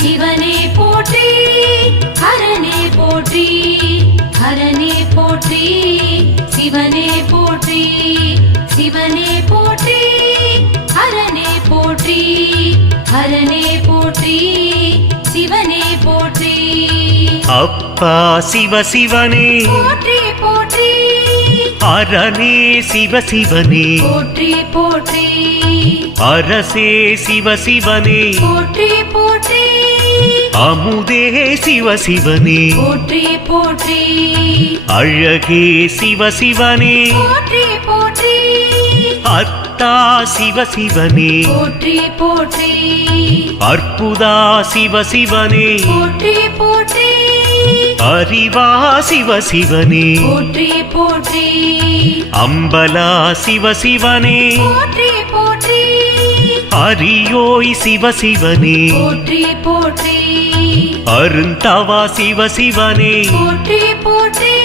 சிவனே போற்றி ஹரனே போற்றி ஹரனே போற்றி சிவனே போற்றி சிவனே போற்றி ஹரனே போற்றி ஹரனே போற்றி சிவனே போற்றி. அப்பா சிவ சிவனே போற்றி போற்றி. அரணே சிவ சிவனே போற்றி போற்றி. அரசே சிவ சிவனே போற்றி அமுதே சிவ சிவனே. போற்றி போற்றி. அழகே சிவ சிவனே. போற்றி போற்றி. அத்தா சிவ சிவனே. போற்றி போற்றி. அற்புதா சிவ சிவனே. போற்றி போற்றி. அறிவா சிவ சிவனே. போற்றி போற்றி. அம்பலா சிவ சிவனே. போற்றி போற்றி. அரியோய் சிவ சிவனே. போற்றி போற்றி. அருந்தவா சிவ சிவனே. போற்றி போற்றி.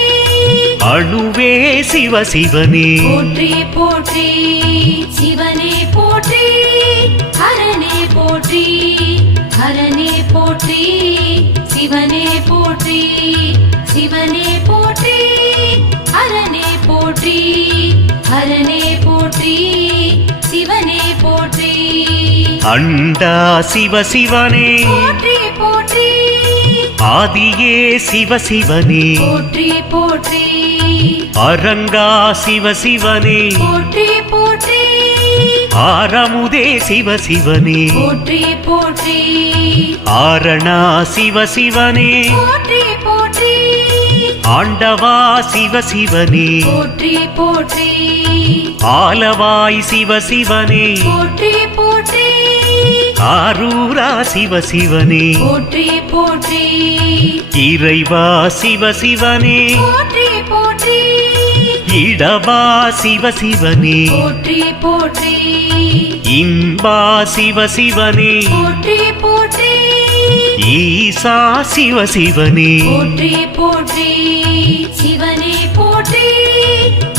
அணுவே சிவ சிவனே. போற்றி போற்றி. சிவனே போற்றி. ஹரனே போற்றி. ஹரனே போற்றி. சிவனே போற்றி. சிவனே போற்றி. ஹரனே போற்றி. ஹரனே போற்றி. சிவனே போற்றி. அண்டா சிவ சிவனே. போற்றி ஆதியே சிவ சிவனே. போற்றி போற்றி. அரங்கா சிவ சிவனே. போற்றி போற்றி. ஆரமுதே சிவ சிவனே. போற்றி போற்றி. ஆரணா சிவ சிவனே. போற்றி போற்றி. ஆண்டவா சிவ சிவனே. போற்றி போற்றி. ஆலவாய் சிவ சிவனே. போற்றி போற்றி ஆரூரா சிவ சிவனே. போற்றி போற்றி. இறைவா சிவ சிவனே. போற்றி போற்றி. இடவா சிவ சிவனே. போற்றி போற்றி. இன்பா சிவ சிவனே. போற்றி போற்றி. ஈசா சிவ சிவனே. போற்றி போற்றி. சிவனே போற்றி.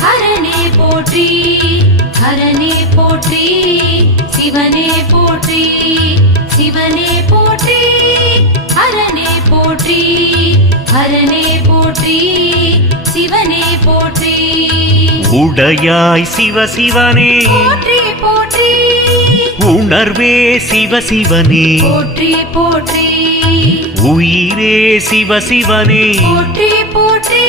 ஹரனே போற்றி. ஹரனே ஹரனே போற்றி சிவனே போற்றி. உடையாய் சிவ சிவனே. போற்றி போற்றி. உணர்வே சிவ சிவனே. போற்றி போற்றி. உயிரே சிவ சிவனே. போற்றி போற்றி.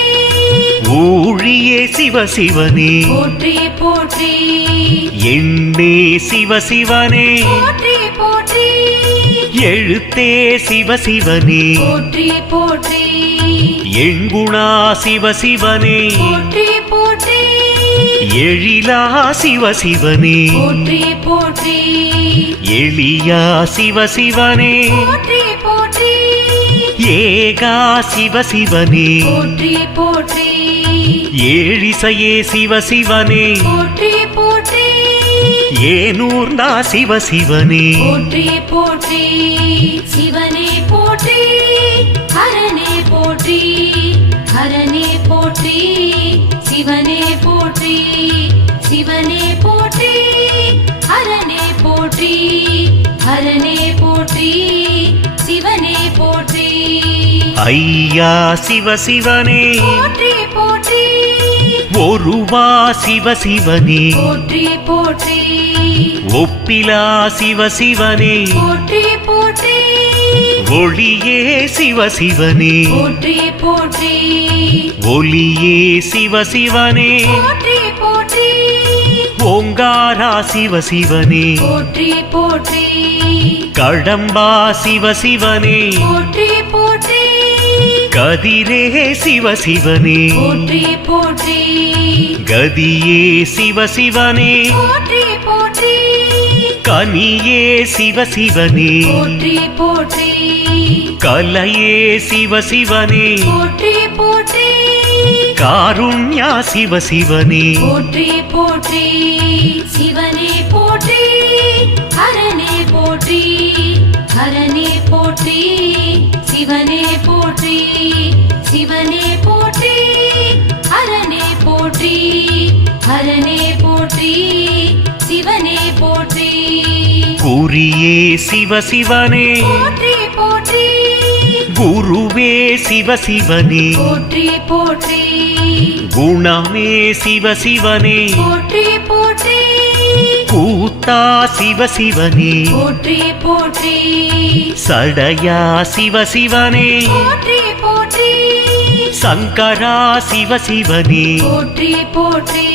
ஊழியே சிவ சிவனே. போற்றி போற்றி. எண்ணே சிவ சிவனே. போற்றி போற்றி. எழுத்தே சிவ சிவனே. போற்றி போற்றி. எண்குணா சிவ சிவனே? போற்றி போற்றி. எழிலா சிவ சிவனே? போற்றி போற்றி. எளியா சிவ சிவனே? போற்றி போற்றி. ஏகா சிவ சிவனே? போற்றி போற்றி. ஏழிசையே சிவ சிவனே? போற்றி போற்றி. ஏனூர்னா சிவ சிவனே? போற்றி போற்றி. சிவனே போற்றி. ஹரனே போற்றி. ஐயா சிவ சிவனே. போற்றி போற்றி. ஒருவா சிவ சிவனே. போற்றி போற்றி. ஒப்பிலா சிவ சிவனே. போற்றி போற்றி. ஒளியே சிவ சிவனே. போற்றி போற்றி. ஒளியே சிவ சிவனே. போற்றி போற்றி. ஓங்காரா சிவ சிவனே. போற்றி போற்றி. கடம்பா சிவ சிவனே. போற்றி கதிரே சிவ சிவனே. போற்றி போற்றி. கதியே சிவ சிவனே. போற்றி போற்றி. கனியே சிவ சிவனே. போற்றி போற்றி. கலையே சிவ சிவனே. போற்றி போற்றி. காருண்யா சிவ சிவனே. போற்றி போற்றி. சிவனே போற்றி. போற்றி சிவனே போற்றி ஹரனே போற்றி ஹரனே போற்றி சிவனே போற்றி. குறியே சிவ சிவனே. போற்றி போற்றி. குருவே சிவசிவனே போற்றி போற்றி. குணமே சிவசிவனே போற்றி போற்றி கூத்தா சிவசிவனே போற்றி போற்றி. சடையா சிவசிவனே போற்றி போற்றி. சங்கரா சிவசிவனே போற்றி போற்றி.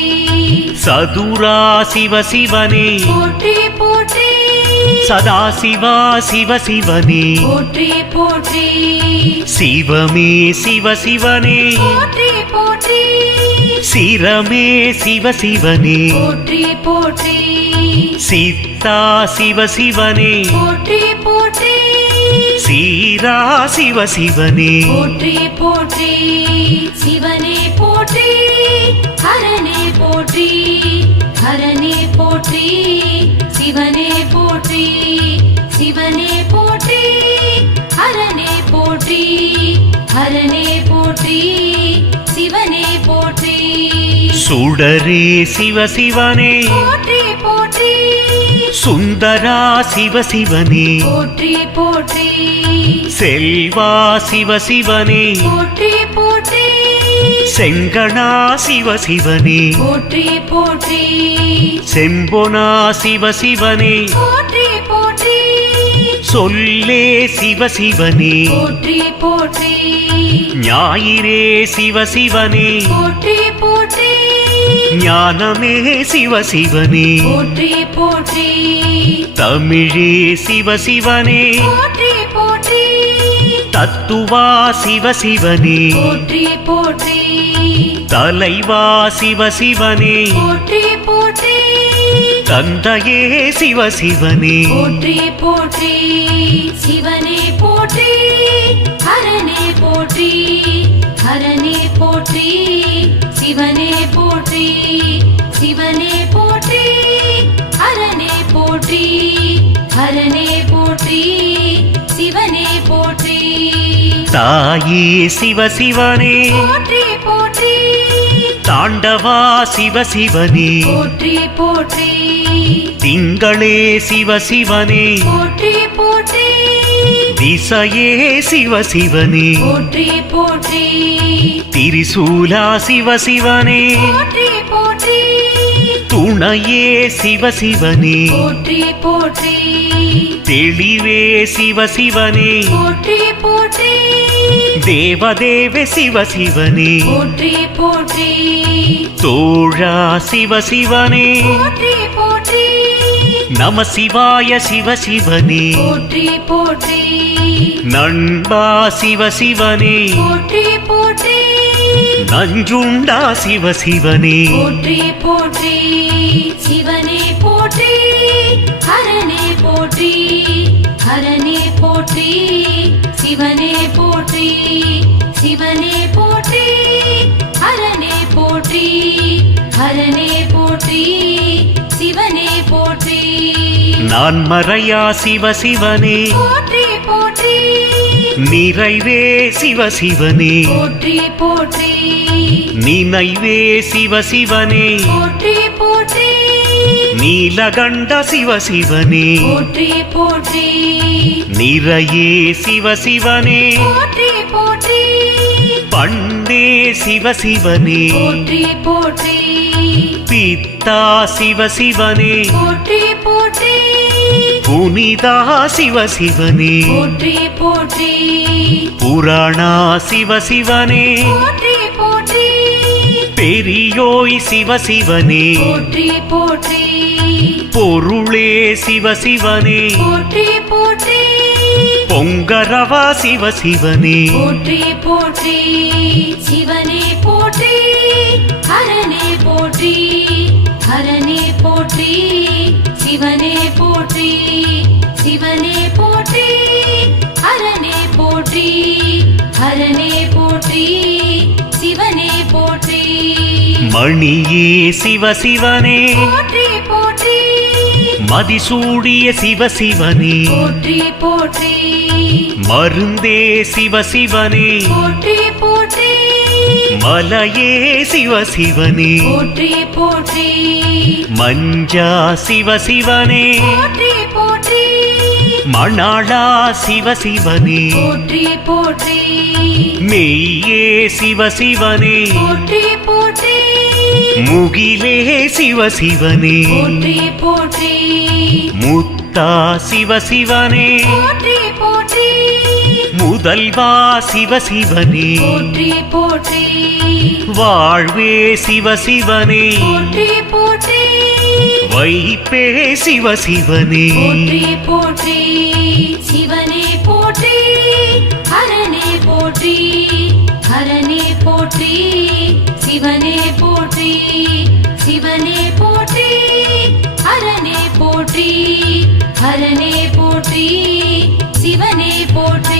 சதுரா சிவசிவனே போற்றி போற்றி. சதாசிவா சிவசிவனே போற்றி போற்றி. சிவமே சிவசிவனே போற்றி போற்றி. சிரமே சிவசிவனே போற்றி போற்றி. சித்தா சிவசிவனே போற்றி போற்றி. சீரா சிவசிவனே போற்றி போற்றி. சிவனே போற்றி. ஹரனே போற்றி. ஹரனே போற்றி. சிவனே போற்றி. சிவனே போற்றி. ஹரனே போற்றி. ஹரனே போற்றி. சிவனே போற்றி. சுடரே சிவசிவனே போற்றி போற்றி சுந்தரா சிவசிவனே போற்றி போற்றி. செல்வா சிவசிவனே. போற்றி போற்றி. செங்கணா சிவசிவனே. போற்றி போற்றி. செம்பொனா சிவசிவனே. போற்றி போற்றி. சொல்லே சிவசிவனே. போற்றி போற்றி. ஞாயிறே சிவசிவனே. போற்றி போற்றி. ஞானமே சிவசிவனே. போற்றி போற்றி. தமிழே சிவசிவனே போற்றி போற்றி. தத்துவா சிவசிவனே போற்றி போற்றி. தலைவா சிவசிவனே போற்றி போற்றி. தந்தையே சிவசிவனே போற்றி போற்றி. சிவனே போற்றி. ஹரனே போற்றி. ஹரனே தாயே சிவசிவனே போற்றி போற்றி. தாண்டவா சிவசிவனே போற்றி போற்றி. திங்களே சிவசிவனே போற்றி போற்றி. திசையே சிவசிவனே போற்றி போற்றி. திரிசூலா சிவசிவனே போற்றி போற்றி. துணையே சிவசிவனே போற்றி போற்றி. தெளிவே சிவசிவனே போற்றி போற்றி. தேவதேவ சிவசிவனே போற்றி போற்றி. தோழா சிவசிவனே போற்றி போற்றி. நம சிவாய சிவசிவனே போற்றி போற்றி. நண்பா சிவசிவனே போற்றி போற்றி. நஞ்சுண்டா சிவசிவனே போற்றி போற்றி. சிவனே. சிவனே போற்றி ஹரனே போற்றி ஹரனே போற்றி சிவனே போற்றி. நான் மறையா சிவசிவனே போற்றி போற்றி. நிறைவே சிவசிவனே போற்றி போற்றி. நினைவே சிவசிவனே போற்றி போற்றி. நீலகண்ட சிவசிவனே போற்றி போற்றி. நிறையே சிவசிவனே போற்றி போற்றி. பண்டே சிவசிவனே போற்றி போற்றி. பித்தா சிவசிவனே போற்றி போற்றி. புனிதா சிவசிவனே போற்றி போற்றி. புராணா சிவசிவனே போற்றி போற்றி. பெரியோய் சிவசிவனே போற்றி போற்றி. பொருளே சிவசிவனே போற்றி போற்றி. பொங்கரவா சிவசிவனே போற்றி போற்றி சிவனே போற்றி ஹரனே போற்றி ஹரனே போற்றி சிவனே போற்றி சிவனே போற்றி ஹரனே போற்றி ஹரனே போற்றி சிவனே போற்றி. மணியே சிவசிவனே போற்றி போற்றி. மதிசூடிய சிவசிவனே போற்றி போற்றி. மருந்தே சிவசிவனே போற்றி போற்றி. மலையே சிவசிவனே போற்றி போற்றி. மஞ்சா சிவசிவனே போற்றி போற்றி. மணாளா சிவசிவனே போற்றி போற்றி. மெய்யே சிவசிவனே போற்றி போற்றி. முகிலே சிவசிவனே போற்றி போற்றி. முத்தா சிவசிவனே போற்றி போற்றி. முதல்வா சிவசிவனே போற்றி போற்றி. வாழ்வே சிவசிவனே போற்றி போற்றி. வைப்பே சிவசிவனே போற்றி போற்றி. சிவனே போற்றி. ஹரனே போற்றி. ஹரனே போற்றி. சிவனே போற்றி. சிவனே போற்றி போட்டு